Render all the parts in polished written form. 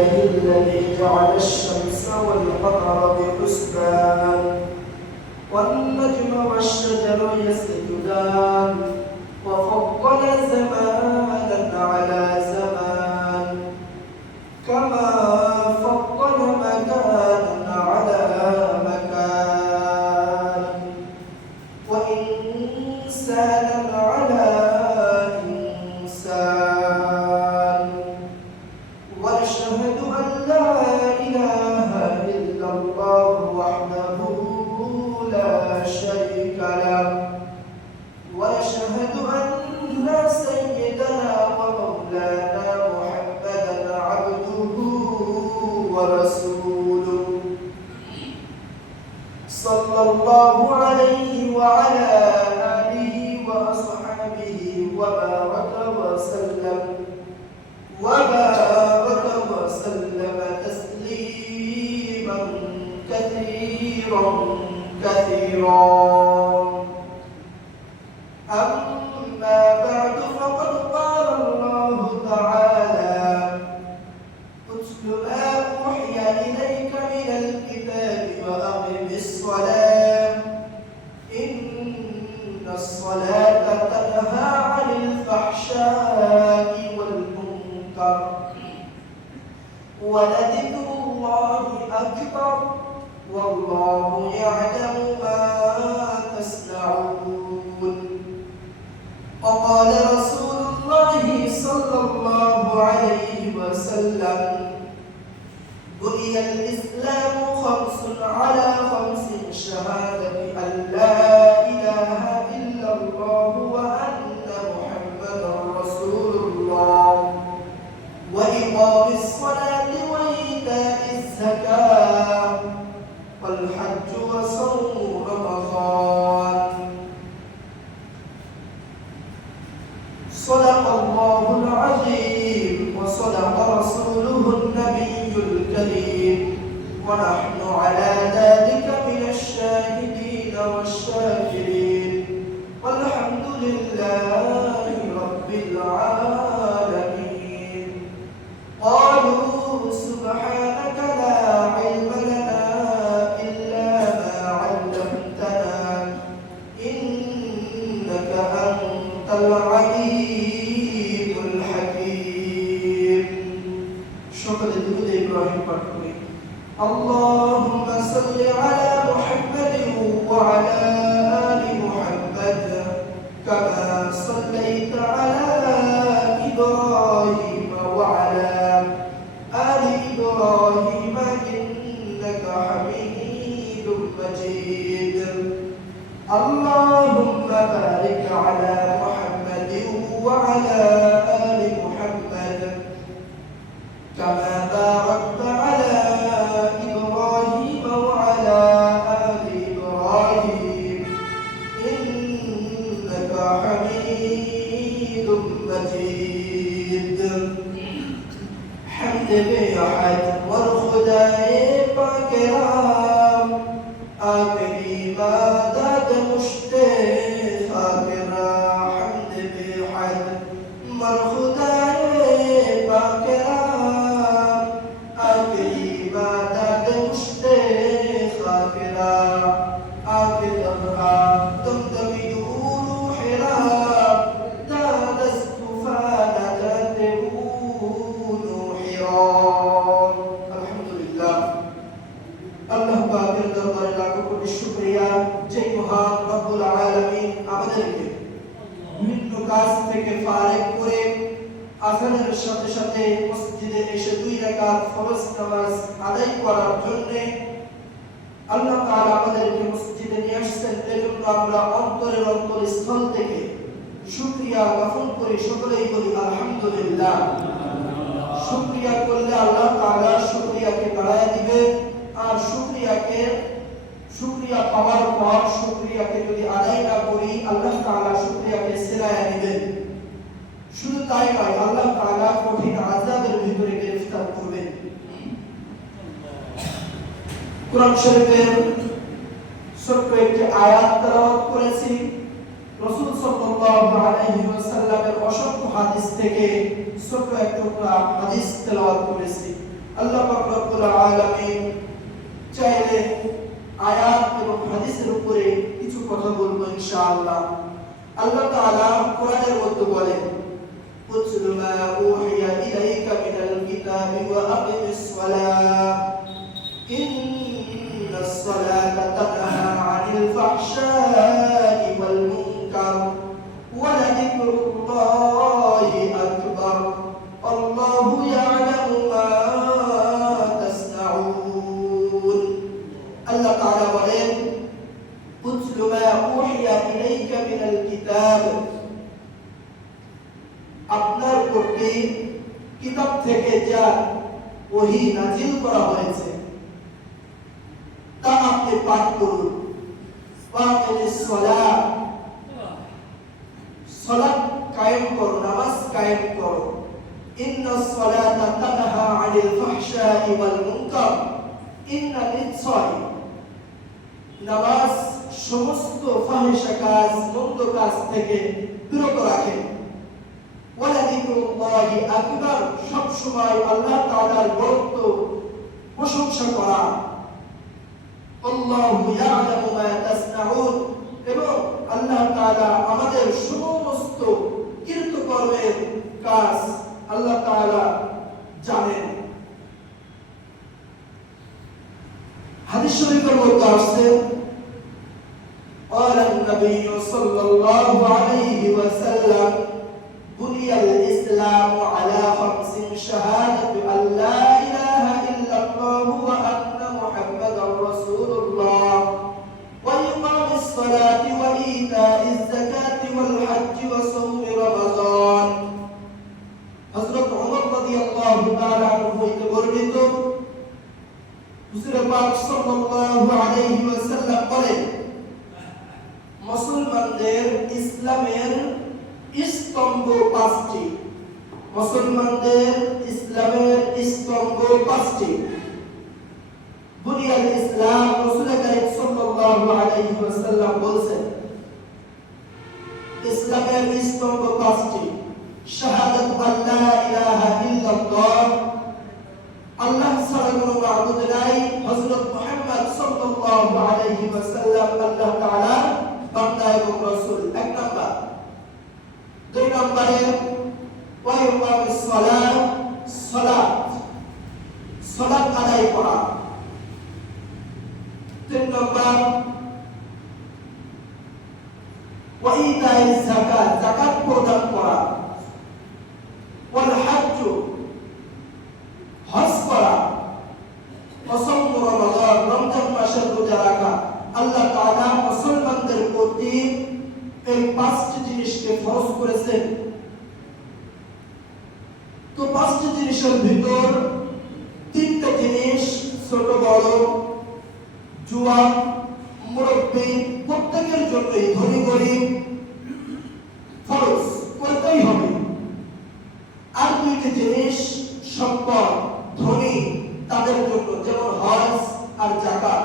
لله الذي جعل الشمس والقمر بحسبان والنجم والشجر يسجدان وفضل زمانا على زمان كما فضل مكانا على مكان وإنسانا على إنسان ونشهد أن لا إله إلا الله وحده لا شريك له ونشهد أن سيدنا ومولانا محمدا عبده ورسوله صلى الله عليه وعلى آله وأصحابه وبارك وسلم تسليما كثيرا أما بعد فقد قال الله تعالى اتل ما أوحي إليك من الكتاب وأقم الصلاة إن الصلاة تنهى عن الفحشاء والمنكر ولذكر الله أكبر والله يعلم ما تصنعون وقال رسول الله صلى الله عليه وسلم بني الإسلام خمس على خمس شهادة أن لا إله إلا الله وأن محمدا رسول الله وإقام الصلاة وإيتاء الزكاة والحج وصوم رمضان صدق الله العظيم وصدق رسوله النبي الكريم ونحن على ذلك من الشاهدين والشاكرين والحمد لله رب العالمين قالوا سبحانك لا علم لنا إلا ما علمتنا إنك أنت العليم الحكيم شكرا لله إبراهيم فرقوي اللهم صل على محمد وعلى آل محمد كما صليت على إبراهيم وعلى آل إبراهيم إنك حميد مجيد اللهم بارك على محمد وعلى آل محمد كما باركت على إبراهيم وعلى آل إبراهيم إنك حميد مجيد حمد بيحد والخداء باكرام آخری مدد مشتاق آخرا حمد بحد مرخداء باكرام آخری مدد مشتاق آخرا آخرا دمدمی روح را دادست فانت نوحران الحمدلله আল্লাহ পাকের দরবারে লাখো কোটি শুকরিয়া যে মহান রব্বুল আলামিন আমাদেরকে বিভিন্ন কাজ থেকে ফারেক করে আযানের সাথে সাথে মসজিদে এসে 2 রাকাত ফরজ নামাজ আদায় করার জন্য আল্লাহ তাআলা আমাদেরকে মসজিদে নিয়ে আসছেন। এজন্য আমরা অন্তরের অন্তরস্থল থেকে শুকরিয়া জ্ঞাপন করি, সকলেই বলি আলহামদুলিল্লাহ। শুকরিয়া করলে আল্লাহ তাআলা শুকরিয়াকে বাড়ায় দিবেন আর শুকরিয়া পাওয়ার পর শুকরিয়াকে যদি আদায় না করি আল্লাহ তাআলা শুকরিয়াকে সেরায়া নেবেন। শুধু তাই নয়, আল্লাহ তাআলা কঠিন আযাবের ভিতরে গ্রেফতার করবেন। কোরআন শরীফের ছোট্ট একটি আয়াত তেলাওয়াত করেছি। রাসূল সাল্লাল্লাহু আলাইহি ওয়াসাল্লামের অসংখ্য হাদিস থেকে ছোট্ট একটা হাদিস তেলাওয়াত করেছি। আল্লাহ পাক রব্বুল আলামিন চাইলে আয়াত এবং হাদিসের উপরে কিছু কথা বলবো ইনশাআল্লাহ। আল্লাহ তাআলা কোরআনের মধ্যে বলেন, উতলু মা উহিয়া ইলাইকা মিনাল কিতাবি ওয়া আকিমিস সালাহ ইন্নাস সালাতা তানহা আনিল ফাহশাই ওয়াল মুনকার ওয়া লাযিকরুল্লাহি আকবার আল্লাহু ইয়ালামু মা তাসনাউন। আল্লাহ তাআলা বলেন, উতলু মা উহিয়া ইলাইকা মিনাল কিতাব, আপনার প্রতি কিতাব থেকে যা ওহী নাযিল করা হয়েছে তা আপনি পাঠ করুন। ওয়াকিমিস সালাহ, সালাত কায়েম করো, নামাজ কায়েম করো। ইন্নাস সালাতা তানহা আনিল ফাহশাই ওয়াল মুনকার, ইন্না নিশ্চয় নামাজ সমস্ত ফাহিশা কাজ, মন্দ কাজ থেকে বিরত রাখে। ওয়ালা যিকরুল্লাহি আকবার, সব সময় আল্লাহ তাআলার বরত্ব প্রশংসা করা। আল্লাহু ইয়ালামু মা তাসনাউন, এবং আল্লাহ তাআলা আমাদের সমস্ত কৃতকর্মের কাজ আল্লাহ তাআলা জানেন। হাদিস শরীফের মধ্যে আসছে, قال النبي صلى الله عليه وسلم بني الإسلام على خمس شهادة أن لا إله إلا الله وأن محمدا رسول الله وإقام الصلاة وإيتاء الزكاة والحج وصوم رمضان। হযরত ওমর রাদিয়াল্লাহু তাআলা আনহু হইতে বর্ণিত, হুজুর পাক সাল্লাল্লাহু আলাইহি ওয়াসাল্লাম বলেন, মুসলমানদের ইসলামের স্তম্ভ পাঁচটি। মুসলমানদের ইসলামের স্তম্ভ পাঁচটি। বুনিয়াল ইসলাম, রাসূল কারীম সাল্লাল্লাহু আলাইহি ওয়াসাল্লাম বলেন, ইসলামের স্তম্ভ পাঁচটি। শাহাদাতু আল্লা ইলাহা ইল্লাল্লাহ, আল্লাহ ছাড়া কোনো মাবুদ নাই, হযরত মুহাম্মদ সাল্লাল্লাহু আলাইহি ওয়াসাল্লাম আল্লাহ তাআলার বান্দা এবং রাসূল, এক নাম্বার। দুই নম্বরে ওয়া ইকামিস সালাহ, সালাত আদায় করা। তিন নম্বর ওয়া ইতাইজ যাকাত, যাকাত প্রদান করা। ওয়াল হজ্জ, হজ করা। ওয়া সাওম রমাদান, রমজান মাসের রোজা রাখা। আল্লাহ তাআলা মুসলমানদের প্রতি এই পাঁচটি জিনিসকে ফরজ করেছেন। তো পাঁচটি জিনিসের ভিতর তিনটা জিনিস ছোট বড়, জুয়ান, মুরব্বী প্রত্যেকের জন্যই, ধনী গরিব ফরজ করতেই হবে। আর দুইটি জিনিস সম্পদ, ধনী তাদের জন্য, যেমন হজ আর যাকাত।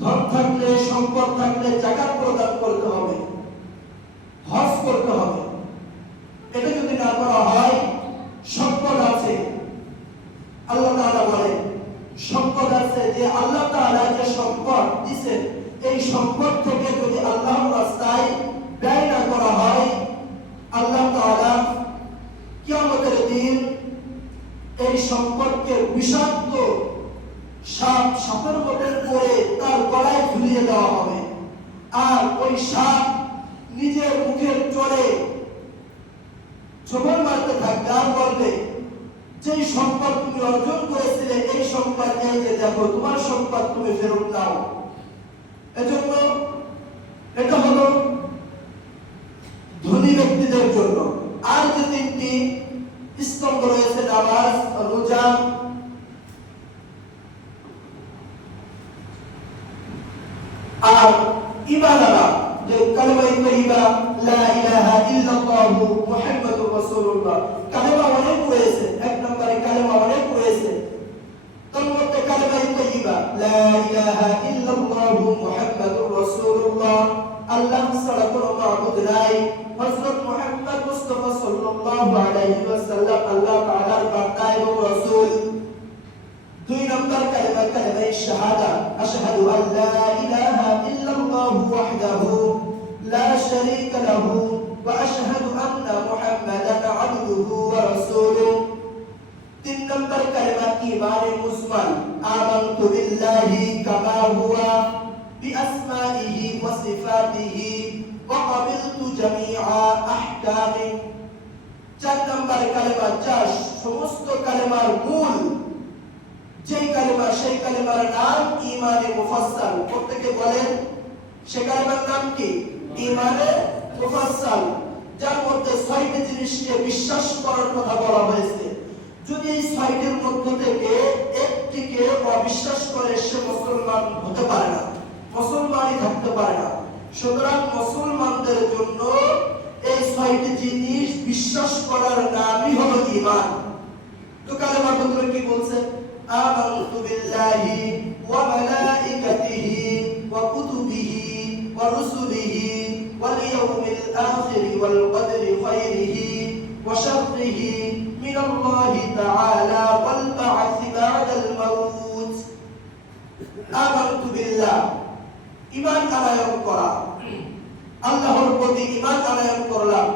ধন থাকলে, সম্পদ থাকলে যাকাত প্রদান করতে হবে, হজ করতে হবে। এটা যদি না করা হয়, সম্পদ আছে, আল্লাহ তাআলা বলেন সম্পদ আছে, যে আল্লাহ তাআলা যে সম্পদ দিবেন, এই সম্পদ থেকে যদি আল্লাহর রাস্তায় ব্যয় না করা হয়, আল্লাহ তাআলা কিয়ামতের দিন এই সম্পদকে বিষাক্ত সাপের মতো করে তার গলায় ঝুলিয়ে দেওয়া হবে। আর ওই সাপ নিজের মুখের চলে ছোবল মারতে থাকবে আর বলবে, যেই সম্পদ তুমি অর্জন করেছিলে, এই সম্পদ এই যে দেখো, তোমার সম্পদ তুমি ফেরত দাও। এজন্য এটা হলো ধনী ব্যক্তিদের জন্য। আর যে তিনটি স্তম্ভ রয়েছে, নামাজ, রোজা আর ইবাদত, যে কালেমা তাইয়্যিবা লা ইলাহা ইল্লাল্লাহু মুহাম্মাদুর রাসূলুল্লাহ, কালেমা অনেক রয়েছে, এক নম্বরে কালেমা অনেক রয়েছে। তার মধ্যে কালেমা তাইয়্যিবা লা ইলাহা ইল্লাল্লাহু মুহাম্মাদুর রাসূলুল্লাহ, আল্লাহ ছাড়া কোনো মাবুদ নাই, হযরত মুহাম্মদ মুস্তাফা সাল্লাল্লাহু আলাইহি ওয়াসাল্লাম আল্লাহ তাআলার বান্দা এবং রাসূল। নম্বর কালেমা কালেমা শাহাদা আশহাদু আল্লা ইলাহা ইল্লাল্লাহু ওয়াহদাহু লা শারীকা লাহু ওয়া আশহাদু আন্না মুহাম্মাদান আবদুহু ওয়া রাসূলুহু। 3 নম্বর কালেমা ঈমানে মুসলমান আমানতু বিল্লাহি কামা হুয়া বিআসমাইহি ওয়া সিফাতিহি ওয়া ক্বাবিলতু জামিআ আহকামি। 4 নম্বর কালেমা যা সমস্ত কালেমার মূল, যেই কালেমা সেই কালেমার নাম ঈমানে মুফাসসাল। প্রত্যেকে বলেন সেই কালেমার নাম কি? ঈমানে মুফাসসাল, যার মধ্যে 6টি জিনিসকে বিশ্বাস করার কথা বলা হয়েছে। যদি এই 6টির মধ্য থেকে একটিকে অবিশ্বাস করে সে মুসলমান হতে পারে না, মুসলমানই থাকতে পারে না। সুতরাং মুসলমানদের জন্য এই 6টি জিনিস বিশ্বাস করার নামই হলো ঈমান। তো কালেমার ভিতরে কি বলছে? আমানতু বিল্লাহি ওয়া মালাইকাতিহি ওয়া কুতুবিহি ওয়া রুসুলিহি ওয়াল ইয়াউমিল আখির ওয়াল কদরি খায়রিহি ওয়া শাররিহি মিনাল্লাহি তাআলা ওয়াল বা'থ বা'দাল মাউত। আমানতু বিল্লাহ, ঈমান আনয়ন করা, আল্লাহর প্রতি ঈমান আনয়ন করলাম।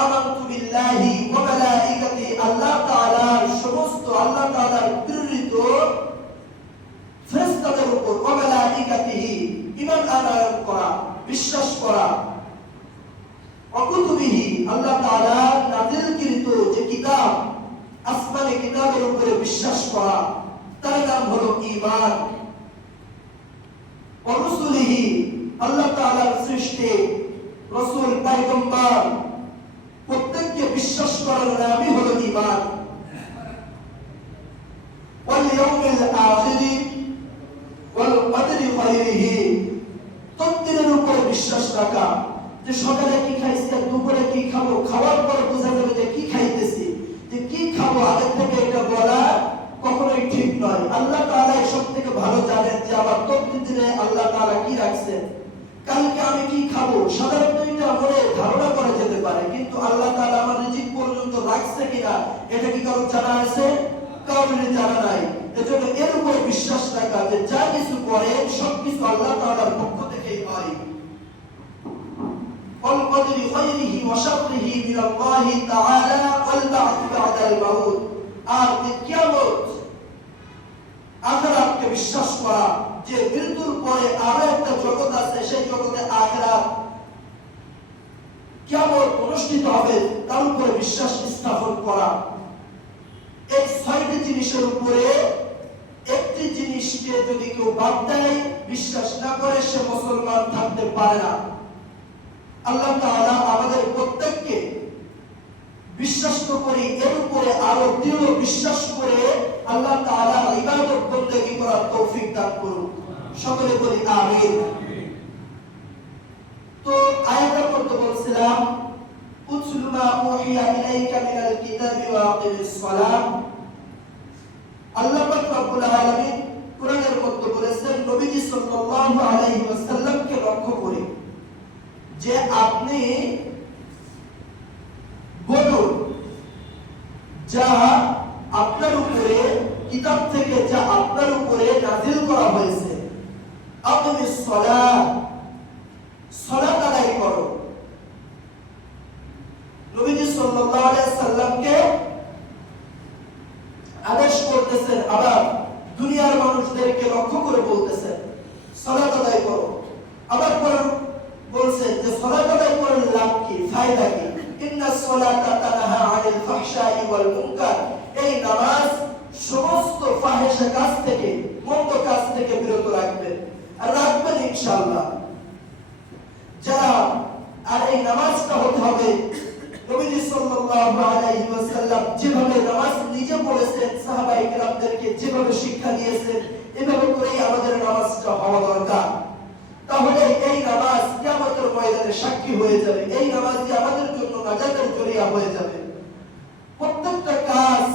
আমানতু বিল্লাহি ওয়া মালাইকাতিহি, আল্লাহ তাআলার সমস্ত, আল্লাহ তাআলার প্রেরিত ফেরেশতাদের উপর, ওয়া মালাইকাতিহি ঈমান আনয়ন করা, বিশ্বাস করা। ওয়া কুতুবিহি, আল্লাহ তাআলা নাযিলকৃত যে কিতাব, আসমানি কিতাবের উপরে বিশ্বাস করা, তার নাম হলো ঈমান। ওয়া রুসুলিহি, আল্লাহ তাআলার সৃষ্টি রাসূল পয়গম্বর প্রত্যেককে বিশ্বাস করার নামই হলো ঈমান। ওয়াল ইয়াউমিল আখির ওয়াল কদরি খায়রিহি, তকদীরের উপরে বিশ্বাস রাখা, যে সকালে কি খাইছি, দুপুরে কি খাবো, খাওয়ার পর বোঝা যাবে যে কি খাইতেছি, যে কি খাবো আগে থেকে এটা বলা কখনোই ঠিক নয়। আল্লাহ তাআলা সব থেকে ভালো জানেন যে আমার তকদীরে আল্লাহ তাআলা কি রাখছেন, কালকে আমি কি খাবো। সাধারণত এটা মনে ধারণা করা যেতে পারে, কিন্তু আল্লাহ তাআলা আমার রিজিক পর্যন্ত রাখছে কিনা এটা কি কারো জানা আছে? কারোর জানা নাই। এজন্য এর উপরে বিশ্বাস রাখা যে যা কিছু করে সবকিছু আল্লাহ তাআলার পক্ষ থেকেই হয়। ওয়াল কদরি খায়রিহি ওয়া শাররিহি মিনাল্লাহি তাআলা ওয়াল বা'থ বা'দাল মাউত। আর যে কিয়ামত, আখিরাতকে বিশ্বাস করা, যে মৃত্যুর পরে আরো একটা জগৎ আছে, সেই জগতে আখিরাত, কিয়ামত অনুষ্ঠিত হবে, তার উপরে বিশ্বাস স্থাপন করা। এই 6টি জিনিসের উপরে একটি জিনিসকে যদি কেউ বাদ দেয়, বিশ্বাস না করে, সে মুসলমান থাকতে পারে না। আল্লাহ তাআলা আমাদের প্রত্যেককে বিশ্বাস তো করি, এর উপরে আরো দৃঢ় বিশ্বাস করে আল্লাহ তাআলার ইবাদত বন্দেগী করার তৌফিক দান করুন। সকলে বলি আমিন। তো আয়াতের মধ্যে বলছিলাম উতলু মা উহিয়া ইলাইকা মিনাল কিতাবি ওয়া আকিমিস সালাহ। আল্লাহ পাক রব্বুল আলামিন কোরআনের মধ্যে বলেছেন নবীজি সাল্লাল্লাহু আলাইহি ওয়াসাল্লামকে লক্ষ্য করে যে আপনি বলুন যা আপনার উপরে কিতাব থেকে, যা আপনার উপরে নাযিল করা হয়েছে, আকিমিস সালাহ, সালাত আদায় করো। নবীজি সাল্লাল্লাহু আলাইহি সাল্লামকে আদেশ করতেছেন, আবার দুনিয়ার মানুষদেরকে লক্ষ্য করে বলতেছেন সালাত আদায় করো। আবার বলছেন যে সালাত আদায় করার লাভ কি, ফায়দা কি? ইন্নাস সালাতা তানহা আনিল ফাহশাই ওয়াল মুনকার, এই নামাজ সমস্ত ফাহিশা কাজ থেকে, মন্দ কাজ থেকে বিরত রাখবে, আর রাখবেন ইনশাআল্লাহ। যারা, আর এই নামাজটা হতে হবে নবীজি সাল্লাল্লাহু আলাইহি ওয়াসাল্লাম যেভাবে নামাজ নিজে পড়েছেন, সাহাবায়ে কেরামদেরকে যেভাবে শিক্ষা দিয়েছেন, এভাবে করেই আমাদের নামাজটা হওয়া দরকার। তাহলে এই নামাজ কিয়ামতের ময়দানে সাক্ষী হয়ে যাবে, এই নামাজ দিয়ে আমাদের জন্য নাজাতের জরিয়া হয়ে যাবে। প্রত্যেকটা কাজ,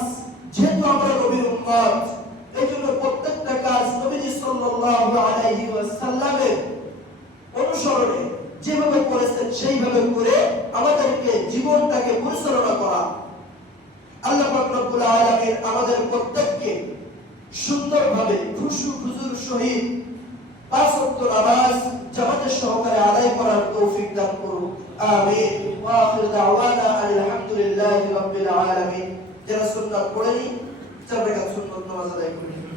যেহেতু আমরা নবীর উম্মত, এইজন্য প্রত্যেকটা কাজ নবীজি সাল্লাল্লাহু আলাইহি ওয়াসাল্লামের অনুসরণে যেভাবে করেছেন সেইভাবে করে আমাদেরকে জীবনটাকে পরিচালনা করা। আল্লাহ পাক রব্বুল আলামিন আমাদের প্রত্যেককে সুন্দরভাবে খুশু খুজুর সহিত পাঁচ ওয়াক্ত নামাজ জামাতের সহকারে আদায় করার তৌফিক দান করুন। আমিন। ওয়া আখির দাওয়ানা আলহামদুলিল্লাহি রাব্বিল আলামিন। যারা সুন্নাত পড়েনি 4 রাকাত সুন্নাত নামাজ আদায় করুন।